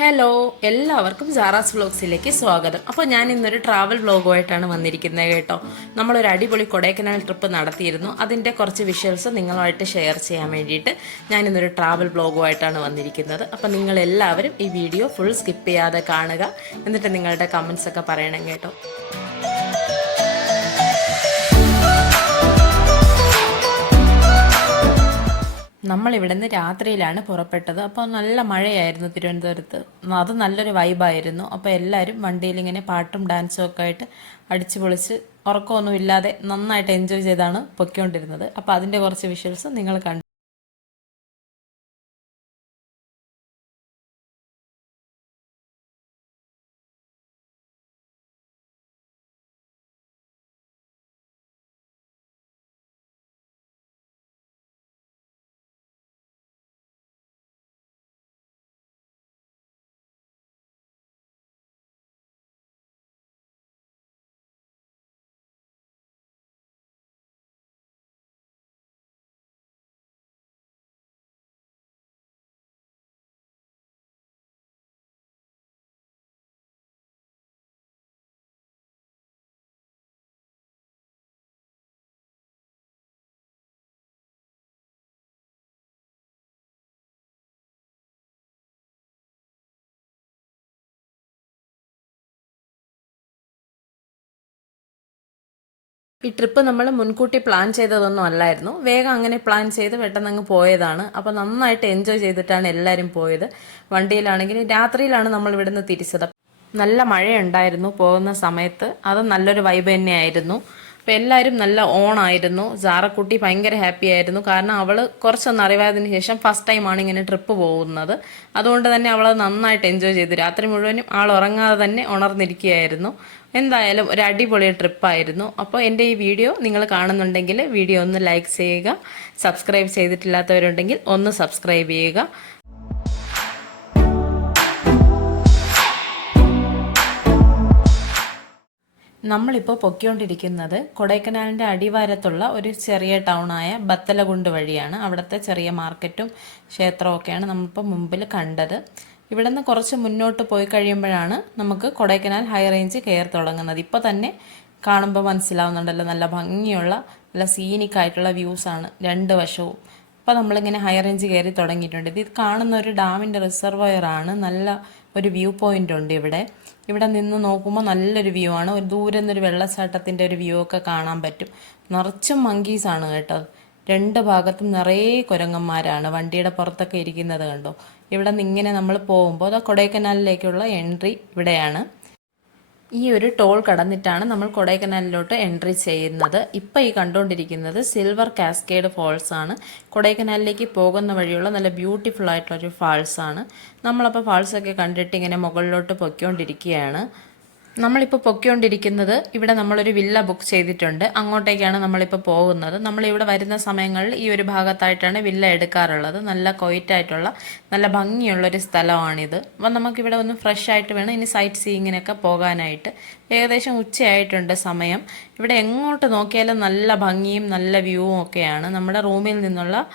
Hello, എല്ലാവർക്കും Sara's വ്ലോഗ്സിലേക്ക് സ്വാഗതം. അപ്പോൾ ഞാൻ ഇന്നൊരു ട്രാവൽ വ്ലോഗുമായിട്ടാണ് വന്നിരിക്കുന്നത് കേട്ടോ. നമ്മളൊരു അടിപൊളി കൊടൈക്കനാൽ ട്രിപ്പ് നടത്തിയിരുന്നു. അതിൻ്റെ കുറച്ച് വിഷ്വൽസ് നിങ്ങളുമായിട്ട് ഷെയർ ചെയ്യാൻ വേണ്ടിയിട്ട് ഞാൻ ഇന്നൊരു ട്രാവൽ വ്ലോഗുമായിട്ടാണ് വന്നിരിക്കുന്നത്. അപ്പോൾ നിങ്ങളെല്ലാവരും ഈ വീഡിയോ ഫുൾ സ്കിപ്പ് ചെയ്യാതെ കാണുക. എന്നിട്ട് നിങ്ങളുടെ കമൻസ് ഒക്കെ പറയണം കേട്ടോ. നമ്മളിവിടെ നിന്ന് രാത്രിയിലാണ് പുറപ്പെട്ടത്. അപ്പോൾ നല്ല മഴയായിരുന്നു തിരുവനന്തപുരത്ത്. അത് നല്ലൊരു വൈബായിരുന്നു. അപ്പോൾ എല്ലാവരും വണ്ടിയിൽ ഇങ്ങനെ പാട്ടും ഡാൻസും ഒക്കെ ആയിട്ട് അടിച്ചു പൊളിച്ച് ഉറക്കമൊന്നും ഇല്ലാതെ നന്നായിട്ട് എൻജോയ് ചെയ്താണ് പൊയ്ക്കൊണ്ടിരുന്നത്. അപ്പോൾ അതിൻ്റെ കുറച്ച് വിഷ്വൽസ് നിങ്ങൾ കണ്ടു. ഈ ട്രിപ്പ് നമ്മൾ മുൻകൂട്ടി പ്ലാൻ ചെയ്തതൊന്നും അല്ലായിരുന്നു. വേഗം അങ്ങനെ പ്ലാൻ ചെയ്ത് പെട്ടെന്ന് അങ്ങ് പോയതാണ്. അപ്പോൾ നന്നായിട്ട് എൻജോയ് ചെയ്തിട്ടാണ് എല്ലാവരും പോയത്. വണ്ടിയിലാണെങ്കിലും രാത്രിയിലാണ് നമ്മൾ ഇവിടുന്ന് തിരിച്ചത്. നല്ല മഴയുണ്ടായിരുന്നു പോകുന്ന സമയത്ത്. അത് നല്ലൊരു വൈബ് തന്നെയായിരുന്നു. അപ്പോൾ എല്ലാവരും നല്ല ഓണായിരുന്നു. സാറക്കുട്ടി ഭയങ്കര ഹാപ്പി ആയിരുന്നു. കാരണം അവൾ കുറച്ചൊന്ന് അറിവായതിനു ശേഷം ഫസ്റ്റ് ടൈമാണ് ഇങ്ങനെ ട്രിപ്പ് പോകുന്നത്. അതുകൊണ്ട് തന്നെ അവൾ നന്നായിട്ട് എൻജോയ് ചെയ്തു. രാത്രി മുഴുവനും ആൾ ഉറങ്ങാതെ തന്നെ ഉണർന്നിരിക്കുകയായിരുന്നു. എന്തായാലും ഒരു അടിപൊളി ട്രിപ്പായിരുന്നു. അപ്പോൾ എൻ്റെ ഈ വീഡിയോ നിങ്ങൾ കാണുന്നുണ്ടെങ്കിൽ വീഡിയോ ഒന്ന് ലൈക്ക് ചെയ്യുക. സബ്സ്ക്രൈബ് ചെയ്തിട്ടില്ലാത്തവരുണ്ടെങ്കിൽ ഒന്ന് സബ്സ്ക്രൈബ് ചെയ്യുക. നമ്മളിപ്പോൾ പൊയ്ക്കൊണ്ടിരിക്കുന്നത് കൊടൈക്കനാലിൻ്റെ അടിവാരത്തുള്ള ഒരു ചെറിയ ടൗണായ ബത്തലകുണ്ട് വഴിയാണ്. അവിടുത്തെ ചെറിയ മാർക്കറ്റും ക്ഷേത്രവും ഒക്കെയാണ് നമ്മളിപ്പോൾ മുമ്പിൽ കണ്ടത്. ഇവിടെ നിന്ന് കുറച്ച് മുന്നോട്ട് പോയി കഴിയുമ്പോഴാണ് നമുക്ക് കൊടൈക്കനാൽ ഹൈ റേഞ്ച് കയറി തുടങ്ങുന്നത്. ഇപ്പോൾ തന്നെ കാണുമ്പോൾ മനസ്സിലാവുന്നുണ്ടല്ലോ, നല്ല ഭംഗിയുള്ള നല്ല സീനിക് ആയിട്ടുള്ള വ്യൂസാണ് രണ്ട് വശവും. അപ്പോൾ നമ്മളിങ്ങനെ ഹൈ റേഞ്ച് കയറി തുടങ്ങിയിട്ടുണ്ട്. ഇത് കാണുന്ന ഒരു ഡാമിൻ്റെ റിസർവോയറാണ്. നല്ല ഒരു വ്യൂ പോയിൻ്റ് ഉണ്ട് ഇവിടെ. ഇവിടെ നിന്ന് നോക്കുമ്പോൾ നല്ലൊരു വ്യൂ ആണ്. ഒരു ദൂരെ നിന്നൊരു വെള്ളച്ചാട്ടത്തിൻ്റെ ഒരു വ്യൂ ഒക്കെ കാണാൻ പറ്റും. നിറച്ചും മങ്കീസാണ് കേട്ടോ. രണ്ട് ഭാഗത്തും നിറയെ കുരങ്ങന്മാരാണ് വണ്ടിയുടെ പുറത്തൊക്കെ ഇരിക്കുന്നത് കണ്ടോ. ഇവിടെ നിന്ന് ഇങ്ങനെ നമ്മൾ പോകുമ്പോൾ അത് കൊടൈക്കനാലിലേക്കുള്ള എൻട്രി ഇവിടെയാണ്. ഈ ഒരു ടോൾ കടന്നിട്ടാണ് നമ്മൾ കൊടൈക്കനാലിലോട്ട് എൻട്രി ചെയ്യുന്നത്. ഇപ്പോൾ ഈ കണ്ടുകൊണ്ടിരിക്കുന്നത് സിൽവർ കാസ്കേഡ് ഫോൾസ് ആണ്. കൊടൈക്കനാലിലേക്ക് പോകുന്ന വഴിയുള്ള നല്ല ബ്യൂട്ടിഫുൾ ആയിട്ടുള്ളൊരു ഫാൾസ് ആണ്. നമ്മളപ്പോൾ ഫാൾസൊക്കെ കണ്ടിട്ട് ഇങ്ങനെ മുകളിലോട്ട് പൊയ്ക്കൊണ്ടിരിക്കുകയാണ്. നമ്മളിപ്പോൾ പൊയ്ക്കൊണ്ടിരിക്കുന്നത് ഇവിടെ നമ്മളൊരു വില്ല ബുക്ക് ചെയ്തിട്ടുണ്ട്. അങ്ങോട്ടേക്കാണ് നമ്മളിപ്പോൾ പോകുന്നത്. നമ്മളിവിടെ വരുന്ന സമയങ്ങളിൽ ഈ ഒരു ഭാഗത്തായിട്ടാണ് വില്ല എടുക്കാറുള്ളത്. നല്ല ക്വയറ്റായിട്ടുള്ള നല്ല ഭംഗിയുള്ളൊരു സ്ഥലമാണിത്. അപ്പം നമുക്കിവിടെ ഒന്ന് ഫ്രഷ് ആയിട്ട് വേണം ഇനി സൈറ്റ് സീയിങ്ങിനൊക്കെ പോകാനായിട്ട്. ഏകദേശം ഉച്ചയായിട്ടുണ്ട് സമയം. ഇവിടെ എങ്ങോട്ട് നോക്കിയാലും നല്ല ഭംഗിയും നല്ല വ്യൂവും ഒക്കെയാണ്. നമ്മുടെ റൂമിൽ നിന്നുള്ള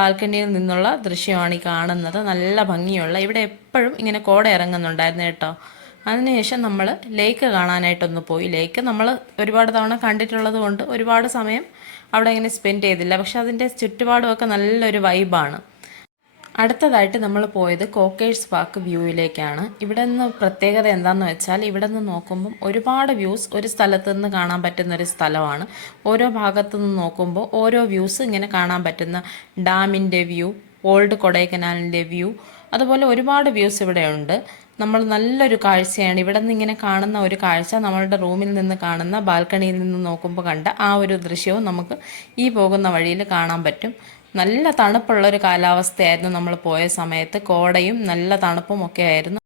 ബാൽക്കണിയിൽ നിന്നുള്ള ദൃശ്യമാണ് ഈ കാണുന്നത്. നല്ല ഭംഗിയുള്ള, ഇവിടെ എപ്പോഴും ഇങ്ങനെ കോട ഇറങ്ങുന്നുണ്ടായിരുന്നു കേട്ടോ. അതിനുശേഷം നമ്മൾ ലേക്ക് കാണാനായിട്ടൊന്ന് പോയി. ലേക്ക് നമ്മൾ ഒരുപാട് തവണ കണ്ടിട്ടുള്ളത് കൊണ്ട് ഒരുപാട് സമയം അവിടെ ഇങ്ങനെ സ്പെൻഡ് ചെയ്തില്ല. പക്ഷെ അതിൻ്റെ ചുറ്റുപാടുമൊക്കെ നല്ലൊരു വൈബാണ്. അടുത്തതായിട്ട് നമ്മൾ പോയത് കോക്കേഴ്സ് പാർക്ക് വ്യൂവിലേക്കാണ്. ഇവിടെ നിന്ന് പ്രത്യേകത എന്താണെന്ന് വെച്ചാൽ ഇവിടെ നിന്ന് നോക്കുമ്പം ഒരുപാട് വ്യൂസ് ഒരു സ്ഥലത്ത് നിന്ന് കാണാൻ പറ്റുന്നൊരു സ്ഥലമാണ്. ഓരോ ഭാഗത്തു നിന്ന് നോക്കുമ്പോൾ ഓരോ വ്യൂസ് ഇങ്ങനെ കാണാൻ പറ്റുന്ന ഡാമിൻ്റെ വ്യൂ, ഓൾഡ് കൊടൈക്കനാലിൻ്റെ വ്യൂ, അതുപോലെ ഒരുപാട് വ്യൂസ് ഇവിടെ ഉണ്ട്. നമ്മൾ നല്ലൊരു കാഴ്ചയാണ് ഇവിടെ നിന്ന് ഇങ്ങനെ കാണുന്ന ഒരു കാഴ്ച. നമ്മളുടെ റൂമിൽ നിന്ന് കാണുന്ന ബാൽക്കണിയിൽ നിന്ന് നോക്കുമ്പോൾ കണ്ട ആ ഒരു ദൃശ്യവും നമുക്ക് ഈ പോകുന്ന വഴിയിൽ കാണാൻ പറ്റും. നല്ല തണുപ്പുള്ളൊരു കാലാവസ്ഥയായിരുന്നു നമ്മൾ പോയ സമയത്ത്. കോടയും നല്ല തണുപ്പും ഒക്കെ ആയിരുന്നു.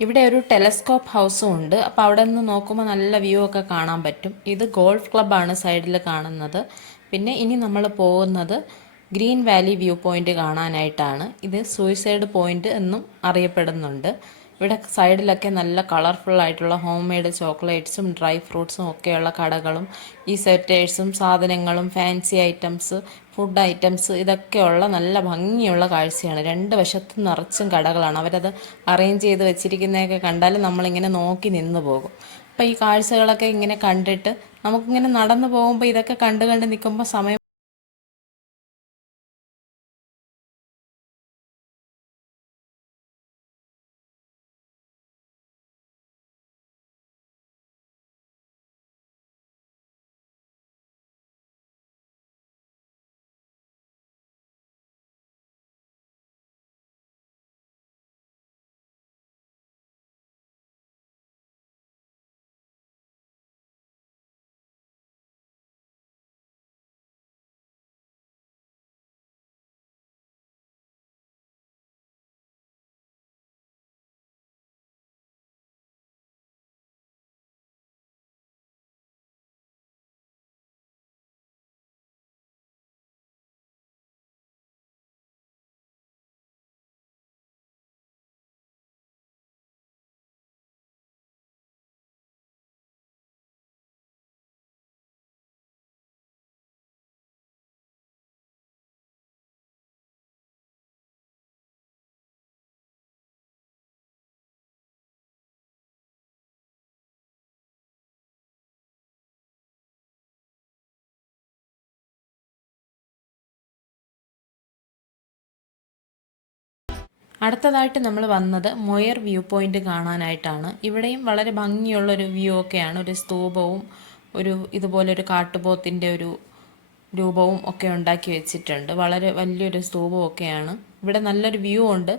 ഇവിടെ ഒരു ടെലസ്കോപ്പ് ഹൗസും ഉണ്ട്. അപ്പോൾ അവിടെ നിന്ന് നോക്കുമ്പോൾ നല്ല വ്യൂ ഒക്കെ കാണാൻ പറ്റും. ഇത് ഗോൾഫ് ക്ലബ്ബാണ് സൈഡിൽ കാണുന്നത്. പിന്നെ ഇനി നമ്മൾ പോകുന്നത് ഗ്രീൻ വാലി വ്യൂ പോയിന്റ് കാണാനായിട്ടാണ്. ഇത് സൂയിസൈഡ് പോയിന്റ് എന്നും അറിയപ്പെടുന്നുണ്ട്. ഇവിടെ സൈഡിലൊക്കെ നല്ല കളർഫുൾ ആയിട്ടുള്ള ഹോം മെയ്ഡ് ചോക്ലേറ്റ്സും ഡ്രൈ ഫ്രൂട്ട്സും ഒക്കെയുള്ള കടകളും ഈ സെറ്റേഴ്സും സാധനങ്ങളും ഫാൻസി ഐറ്റംസ് ഫുഡ് ഐറ്റംസ് ഇതൊക്കെയുള്ള നല്ല ഭംഗിയുള്ള കാഴ്ചയാണ്. രണ്ട് വശത്തും നിറച്ചും കടകളാണ്. അവരത് അറേഞ്ച് ചെയ്ത് വെച്ചിരിക്കുന്നതൊക്കെ കണ്ടാൽ നമ്മളിങ്ങനെ നോക്കി നിന്ന് പോകും. അപ്പോൾ ഈ കാഴ്ചകളൊക്കെ ഇങ്ങനെ കണ്ടിട്ട് നമുക്കിങ്ങനെ നടന്നു പോകുമ്പോൾ ഇതൊക്കെ കണ്ട് കണ്ട് നിൽക്കുമ്പോൾ സമയം അടുത്തതായിട്ട് നമ്മൾ വന്നത് മൊയർ വ്യൂ പോയിന്റ് കാണാനായിട്ടാണ്. ഇവിടെയും വളരെ ഭംഗിയുള്ളൊരു വ്യൂ ഒക്കെയാണ്. ഒരു സ്തൂപവും ഒരു ഇതുപോലൊരു കാട്ടുപോത്തിൻ്റെ ഒരു രൂപവും ഒക്കെ ഉണ്ടാക്കി വെച്ചിട്ടുണ്ട്. വളരെ വലിയൊരു സ്തൂപവും ഒക്കെയാണ്. ഇവിടെ നല്ലൊരു വ്യൂ ഉണ്ട്.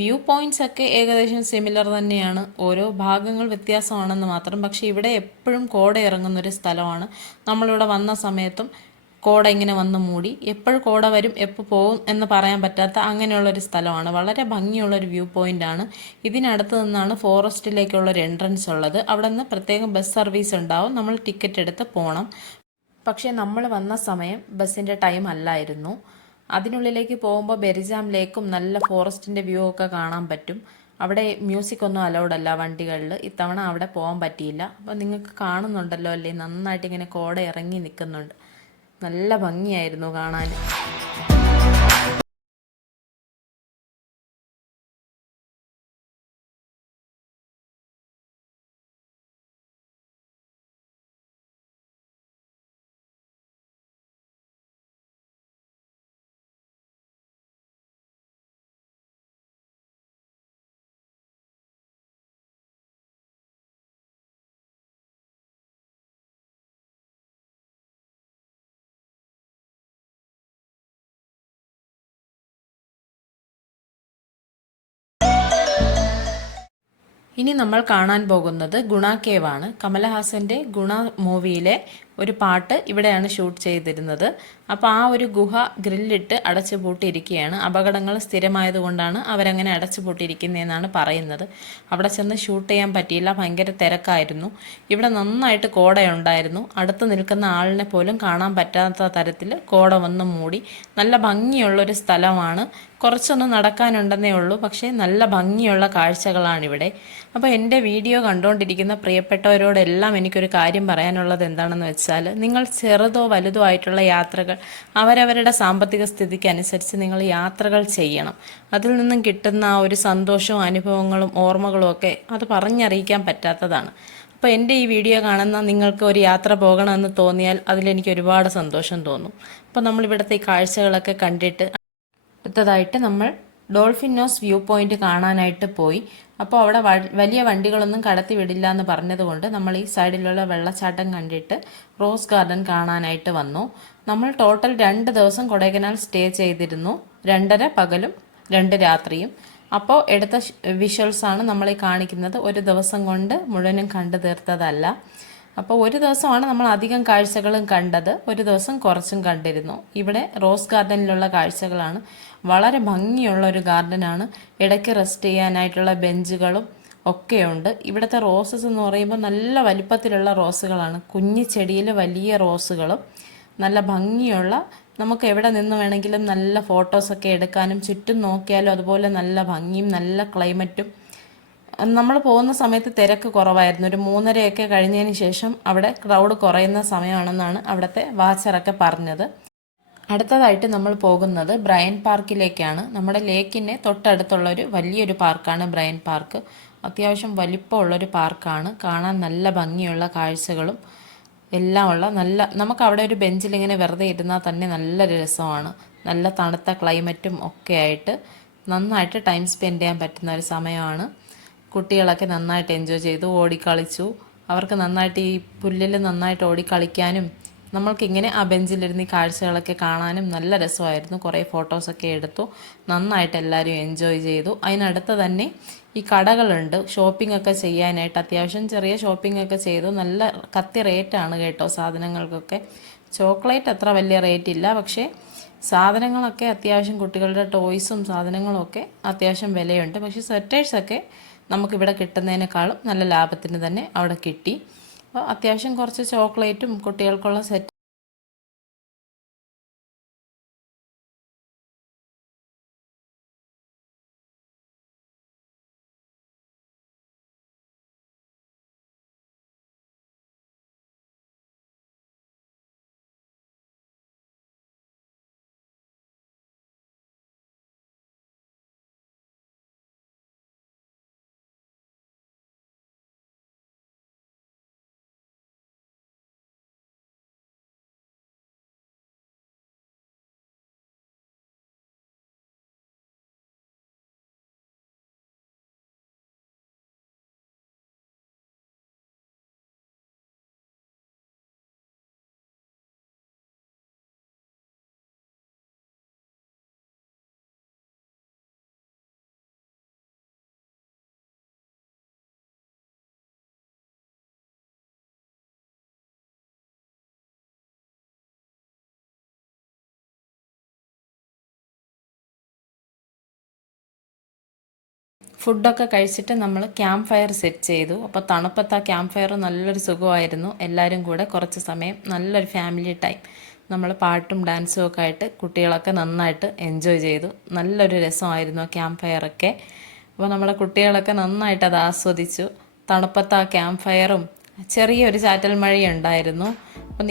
വ്യൂ പോയിന്റ്സ് ഒക്കെ ഏകദേശം സിമിലർ തന്നെയാണ്. ഓരോ ഭാഗങ്ങൾ വ്യത്യാസമാണെന്ന് മാത്രം. പക്ഷേ ഇവിടെ എപ്പോഴും കോട ഇറങ്ങുന്നൊരു സ്ഥലമാണ്. നമ്മളിവിടെ വന്ന സമയത്തും കോട ഇങ്ങനെ വന്ന് മൂടി. എപ്പോഴും കോട വരും എപ്പോൾ പോകും എന്ന് പറയാൻ പറ്റാത്ത അങ്ങനെയുള്ളൊരു സ്ഥലമാണ്. വളരെ ഭംഗിയുള്ളൊരു വ്യൂ പോയിൻ്റാണ്. ഇതിനടുത്ത് നിന്നാണ് ഫോറസ്റ്റിലേക്കുള്ളൊരു എൻട്രൻസ് ഉള്ളത്. അവിടെ നിന്ന് പ്രത്യേകം ബസ് സർവീസ് ഉണ്ടാവും. നമ്മൾ ടിക്കറ്റ് എടുത്ത് പോകണം. പക്ഷേ നമ്മൾ വന്ന സമയം ബസ്സിൻ്റെ ടൈം അല്ലായിരുന്നു. അതിനുള്ളിലേക്ക് പോകുമ്പോൾ ബെരിജാം ലേക്കും നല്ല ഫോറസ്റ്റിൻ്റെ വ്യൂ ഒക്കെ കാണാൻ പറ്റും. അവിടെ മ്യൂസിക് ഒന്നും അലൗഡ് അല്ല വണ്ടികളിൽ. ഇത്തവണ അവിടെ പോകാൻ പറ്റിയില്ല. അപ്പോൾ നിങ്ങൾക്ക് കാണുന്നുണ്ടല്ലോ അല്ലേ, നന്നായിട്ട് ഇങ്ങനെ കോട ഇറങ്ങി നിൽക്കുന്നുണ്ട്. നല്ല ഭംഗിയായിരുന്നു കാണാൻ. ഇനി നമ്മൾ കാണാൻ പോകുന്നത് ഗുണ കേവാണ്. കമലഹാസൻ്റെ ഗുണ മൂവിയിലെ ഒരു പാട്ട് ഇവിടെയാണ് ഷൂട്ട് ചെയ്തിരുന്നത്. അപ്പോൾ ആ ഒരു ഗുഹ ഗ്രില്ലിട്ട് അടച്ചു പൂട്ടിയിരിക്കുകയാണ്. അപകടങ്ങൾ സ്ഥിരമായതുകൊണ്ടാണ് അവരങ്ങനെ അടച്ചു പൂട്ടിയിരിക്കുന്നതെന്നാണ് പറയുന്നത്. അവിടെ ചെന്ന് ഷൂട്ട് ചെയ്യാൻ പറ്റിയില്ല, ഭയങ്കര തിരക്കായിരുന്നു. ഇവിടെ നന്നായിട്ട് കോടയുണ്ടായിരുന്നു. അടുത്ത് നിൽക്കുന്ന ആളിനെ പോലും കാണാൻ പറ്റാത്ത തരത്തിൽ കോട വന്ന് മൂടി. നല്ല ഭംഗിയുള്ളൊരു സ്ഥലമാണ്. കുറച്ചൊന്ന് നടക്കാനുണ്ടെന്നേ ഉള്ളൂ, പക്ഷേ നല്ല ഭംഗിയുള്ള കാഴ്ചകളാണിവിടെ. അപ്പോൾ എൻ്റെ വീഡിയോ കണ്ടുകൊണ്ടിരിക്കുന്ന പ്രിയപ്പെട്ടവരോടെല്ലാം എനിക്കൊരു കാര്യം പറയാനുള്ളത് എന്താണെന്ന് വെച്ചാൽ, നിങ്ങൾ ചെറുതോ വലുതോ ആയിട്ടുള്ള യാത്രകൾ അവരവരുടെ സാമ്പത്തിക സ്ഥിതിക്ക് അനുസരിച്ച് നിങ്ങൾ യാത്രകൾ ചെയ്യണം. അതിൽ നിന്നും കിട്ടുന്ന ആ ഒരു സന്തോഷവും അനുഭവങ്ങളും ഓർമ്മകളും ഒക്കെ അത് പറഞ്ഞറിയിക്കാൻ പറ്റാത്തതാണ്. അപ്പോൾ എൻ്റെ ഈ വീഡിയോ കാണുന്ന നിങ്ങൾക്ക് ഒരു യാത്ര പോകണമെന്ന് തോന്നിയാൽ അതിലെനിക്ക് ഒരുപാട് സന്തോഷം തോന്നും. അപ്പോൾ നമ്മളിവിടുത്തെ ഈ കാഴ്ചകളൊക്കെ കണ്ടിട്ട് അടുത്തതായിട്ട് നമ്മൾ ഡോൾഫിൻ നോസ് വ്യൂ പോയിന്റ് കാണാനായിട്ട് പോയി. അപ്പോൾ അവിടെ വലിയ വണ്ടികളൊന്നും കടത്തി വിടില്ല എന്ന് പറഞ്ഞതുകൊണ്ട് നമ്മൾ ഈ സൈഡിലുള്ള വെള്ളച്ചാട്ടം കണ്ടിട്ട് റോസ് ഗാർഡൻ കാണാനായിട്ട് വന്നു. നമ്മൾ ടോട്ടൽ 2 ദിവസം കൊടൈക്കനാൽ സ്റ്റേ ചെയ്തിരുന്നു. 2.5 പകലും 2 രാത്രിയും. അപ്പോൾ എടുത്ത വിഷ്വൽസാണ് നമ്മളീ കാണിക്കുന്നത്. ഒരു ദിവസം കൊണ്ട് മുഴുവനും കണ്ടു തീർത്തതല്ല. അപ്പോൾ ഒരു ദിവസമാണ് നമ്മൾ അധികം കാഴ്ചകളും കണ്ടത്. ഒരു ദിവസം കുറച്ചും കണ്ടിരുന്നു. ഇവിടെ റോസ് ഗാർഡനിലുള്ള കാഴ്ചകളാണ്. വളരെ ഭംഗിയുള്ള ഒരു ഗാർഡനാണ്. ഇടയ്ക്ക് റെസ്റ്റ് ചെയ്യാനായിട്ടുള്ള ബെഞ്ചുകളും ഒക്കെയുണ്ട്. ഇവിടുത്തെ റോസസ് എന്ന് പറയുമ്പോൾ നല്ല വലിപ്പത്തിലുള്ള റോസുകളാണ്. കുഞ്ഞി ചെടിയിൽ വലിയ റോസുകളും നല്ല ഭംഗിയുള്ള, നമുക്ക് എവിടെ നിന്ന് വേണമെങ്കിലും നല്ല ഫോട്ടോസൊക്കെ എടുക്കാനും ചുറ്റും നോക്കിയാലും അതുപോലെ നല്ല ഭംഗിയും നല്ല ക്ലൈമറ്റും നമ്മൾ പോകുന്ന സമയത്ത് തിരക്ക് കുറവായിരുന്നു. ഒരു 3:30 കഴിഞ്ഞതിന് ശേഷം അവിടെ ക്രൗഡ് കുറയുന്ന സമയമാണെന്നാണ് അവിടുത്തെ വാച്ചറൊക്കെ പറഞ്ഞത്. അടുത്തതായിട്ട് നമ്മൾ പോകുന്നത് ബ്രയൻ പാർക്കിലേക്കാണ്. നമ്മുടെ ലേക്കിൻ്റെ തൊട്ടടുത്തുള്ള ഒരു വലിയൊരു പാർക്കാണ് ബ്രയൻ പാർക്ക്. അത്യാവശ്യം വലിപ്പമുള്ളൊരു പാർക്കാണ്. കാണാൻ നല്ല ഭംഗിയുള്ള കാഴ്ചകളും എല്ലാം ഉള്ള നമുക്ക് അവിടെ ഒരു ബെഞ്ചിൽ ഇങ്ങനെ വെറുതെ ഇരുന്നാൽ തന്നെ നല്ലൊരു രസമാണ്. നല്ല തണുത്ത ക്ലൈമറ്റും ഒക്കെ ആയിട്ട് നന്നായിട്ട് ടൈം സ്പെൻഡ് ചെയ്യാൻ പറ്റുന്ന ഒരു സമയമാണ്. കുട്ടികളൊക്കെ നന്നായിട്ട് എൻജോയ് ചെയ്തു, ഓടിക്കളിച്ചു. അവർക്ക് നന്നായിട്ട് ഈ പുല്ലിൽ നന്നായിട്ട് ഓടിക്കളിക്കാനും നമ്മൾക്കിങ്ങനെ ആ ബെഞ്ചിലിരുന്ന് ഈ കാഴ്ചകളൊക്കെ കാണാനും നല്ല രസമായിരുന്നു. കുറേ ഫോട്ടോസൊക്കെ എടുത്തു. നന്നായിട്ട് എല്ലാവരും എൻജോയ് ചെയ്തു. അതിനടുത്ത് തന്നെ ഈ കടകളുണ്ട് ഷോപ്പിംഗ് ഒക്കെ ചെയ്യാനായിട്ട്. അത്യാവശ്യം ചെറിയ ഷോപ്പിംഗ് ഒക്കെ ചെയ്തു. നല്ല കത്തി റേറ്റാണ് കേട്ടോ സാധനങ്ങൾക്കൊക്കെ. ചോക്ലേറ്റ് അത്ര വലിയ റേറ്റ് ഇല്ല, പക്ഷേ സാധനങ്ങളൊക്കെ അത്യാവശ്യം കുട്ടികളുടെ ടോയ്സും സാധനങ്ങളും ഒക്കെ അത്യാവശ്യം വിലയുണ്ട്. പക്ഷേ സ്വെറ്റേഴ്സൊക്കെ നമുക്കിവിടെ കിട്ടുന്നതിനേക്കാളും നല്ല ലാഭത്തിന് തന്നെ അവിടെ കിട്ടി. അപ്പോൾ അത്യാവശ്യം കുറച്ച് ചോക്ലേറ്റും കുട്ടികൾക്കുള്ള സെറ്റ് ഫുഡൊക്കെ കഴിച്ചിട്ട് നമ്മൾ ക്യാമ്പ് ഫയർ സെറ്റ് ചെയ്തു. അപ്പോൾ തണുപ്പത്ത് ആ ക്യാമ്പ് ഫയർ നല്ലൊരു സുഖമായിരുന്നു. എല്ലാവരും കൂടെ കുറച്ച് സമയം നല്ലൊരു ഫാമിലി ടൈം നമ്മൾ പാട്ടും ഡാൻസും ഒക്കെ ആയിട്ട് കുട്ടികളൊക്കെ നന്നായിട്ട് എൻജോയ് ചെയ്തു. നല്ലൊരു രസമായിരുന്നു ആ ക്യാമ്പ് ഫയറൊക്കെ. അപ്പോൾ നമ്മളെ കുട്ടികളൊക്കെ നന്നായിട്ട് അത് ആസ്വദിച്ചു. തണുപ്പത്ത് ആ ക്യാമ്പ് ഫയറും ചെറിയൊരു ചാറ്റൽ മഴയുണ്ടായിരുന്നു. അപ്പോൾ